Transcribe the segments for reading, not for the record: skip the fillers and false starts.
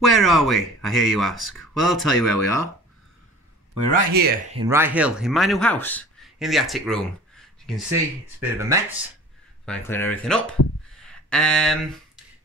Where are we, I hear you ask? Well, I'll tell you where we are. We're right here in Rye Hill, in my new house, in the attic room. As you can see, it's a bit of a mess. So I'm cleaning everything up.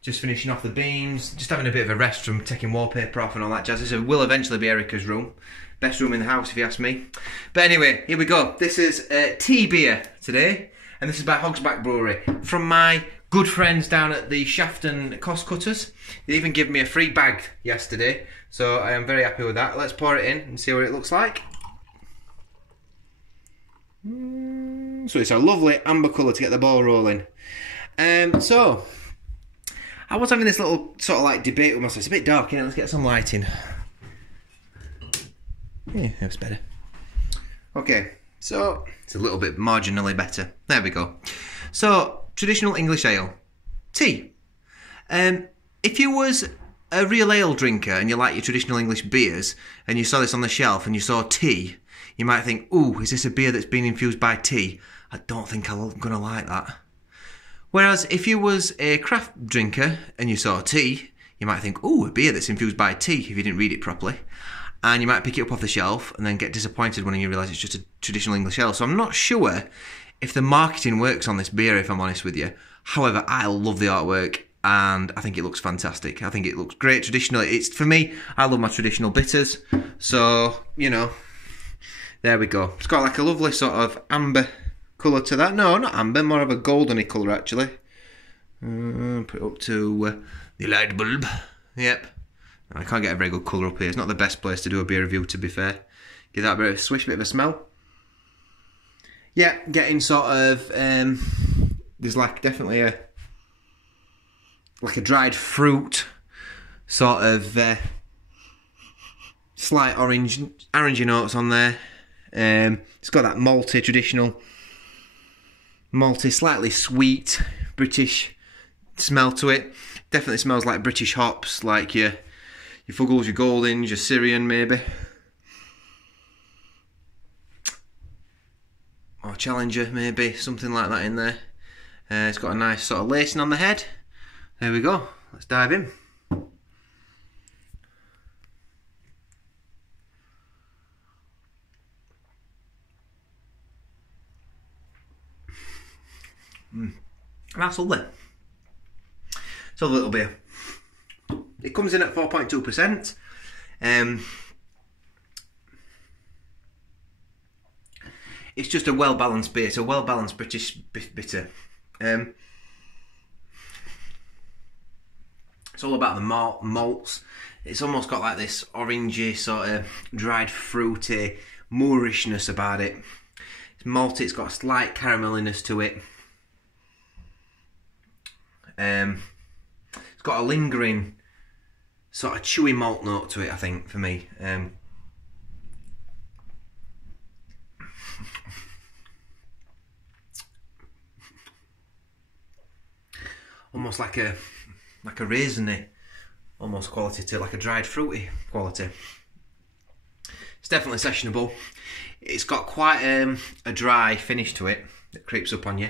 Just finishing off the beams, just having a bit of a rest from taking wallpaper off and all that jazz. This will eventually be Erica's room. Best room in the house, if you ask me. But anyway, here we go. This is T.E.A beer today, and this is by Hogsback Brewery. From my good friends down at the Shafton Cost Cutters. They even gave me a free bag yesterday, so I am very happy with that. Let's pour it in and see what it looks like. So it's a lovely amber colour to get the ball rolling. So I was having this little sort of like debate with myself. It's a bit dark, innit? Let's get some lighting. Yeah, that's better. Okay, so it's a little bit marginally better. There we go. So, traditional English ale. Tea. If you was a real ale drinker and you like your traditional English beers and you saw this on the shelf and you saw tea, you might think, ooh, is this a beer that's been infused by tea? I don't think I'm going to like that. Whereas if you was a craft drinker and you saw tea, you might think, ooh, a beer that's infused by tea, if you didn't read it properly. And you might pick it up off the shelf and then get disappointed when you realise it's just a traditional English ale. So I'm not sure if the marketing works on this beer, if I'm honest with you. However, I love the artwork and I think it looks fantastic. I think it looks great traditionally. It's, for me, I love my traditional bitters. So, you know, there we go. It's got like a lovely sort of amber colour to that. No, not amber, more of a goldeny colour actually. Put it up to the light bulb. Yep. I can't get a very good colour up here. It's not the best place to do a beer review, to be fair. Give that a bit of a swish, bit of a smell. Yeah, getting sort of, there's like definitely a dried fruit sort of slight orangey notes on there. It's got that malty, traditional malty, slightly sweet British smell to it. Definitely smells like British hops, like your Fuggles, your Goldings, your Syrian maybe. Or Challenger maybe, something like that in there. It's got a nice sort of lacing on the head. There we go, let's dive in. That's lovely. It's a little beer. It comes in at 4.2%. It's just a well-balanced beer. It's a well-balanced British bitter. It's all about the malts. It's almost got like this orangey sort of dried fruity moorishness about it. It's malty. It's got a slight carameliness to it. It's got a lingering sort of chewy malt note to it, I think, for me. Almost like a raisiny almost quality to, like a dried fruity quality. It's definitely sessionable. It's got quite a dry finish to it that creeps up on you.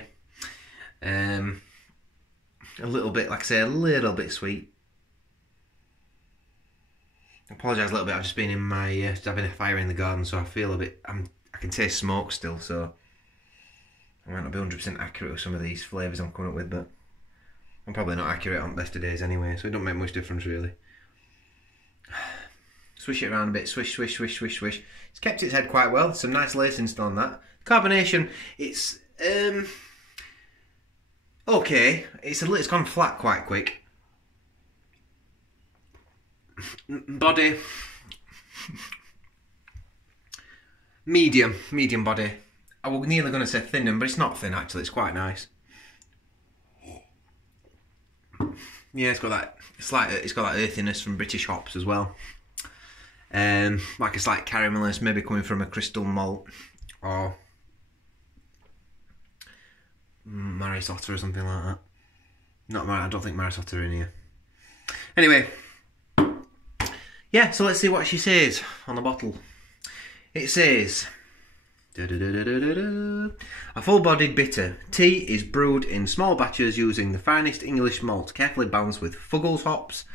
A little bit, like I say, a little bit sweet. I apologise a little bit, I've just been in my, having a fire in the garden, so I feel a bit, I can taste smoke still, so I might not be 100% accurate with some of these flavours I'm coming up with, but I'm probably not accurate on best of days anyway, so it don't make much difference really. Swish it around a bit, swish, swish, swish, swish, swish. It's kept its head quite well, some nice lacing still on that. Carbonation, it's, okay, it's gone flat quite quick. Body, medium body. I was nearly going to say thin, but it's not thin actually, it's quite nice. Yeah, it's got that earthiness from British hops as well. Like a slight carameliness, maybe coming from a crystal malt or Marisota or something like that. I don't think Marisota are in here. Anyway, yeah, so let's see what she says on the bottle. It says, a full-bodied bitter. Tea is brewed in small batches using the finest English malt, carefully balanced with Fuggles hops,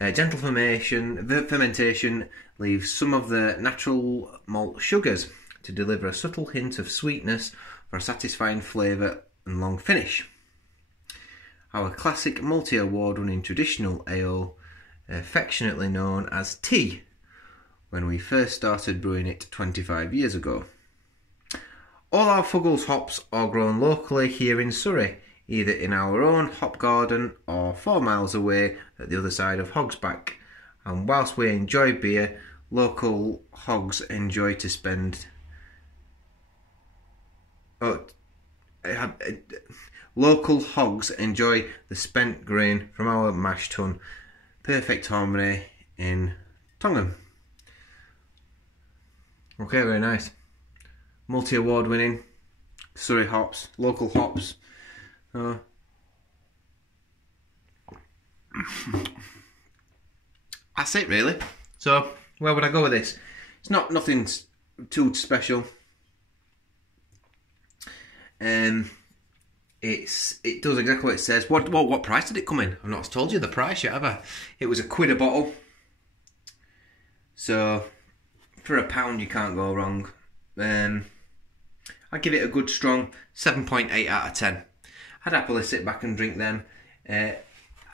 Gentle fermentation leaves some of the natural malt sugars to deliver a subtle hint of sweetness for a satisfying flavour and long finish. Our classic multi-award-winning traditional ale, affectionately known as T.E.A, when we first started brewing it 25 years ago. All our Fuggles hops are grown locally here in Surrey, either in our own hop garden or 4 miles away at the other side of Hogsback. And whilst we enjoy beer, local hogs enjoy to spend... Local hogs enjoy the spent grain from our mash tun. Perfect harmony in Tongham. Okay, very nice. Multi-award winning Surrey hops, local hops. That's it really. So where would I go with this? It's nothing too special. It does exactly what it says. What price did it come in? I've not told you the price yet, have I? It was £1 a bottle. So for £1 you can't go wrong. I'd give it a good strong 7.8 out of 10. I'd happily sit back and drink them. I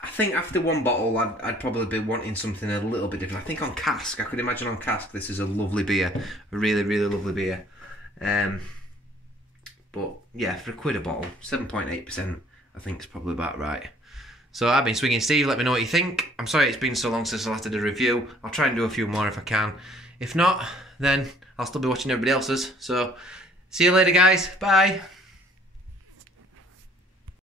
think after one bottle I'd probably be wanting something a little bit different. I think on cask, I could imagine on cask this is a lovely beer. A really, really lovely beer. But yeah, for £1 a bottle, 7.8% I think is probably about right. So I've been Swiggin Steve, let me know what you think. I'm sorry it's been so long since I last did a review. I'll try and do a few more if I can. If not, then I'll still be watching everybody else's. So see you later guys, bye.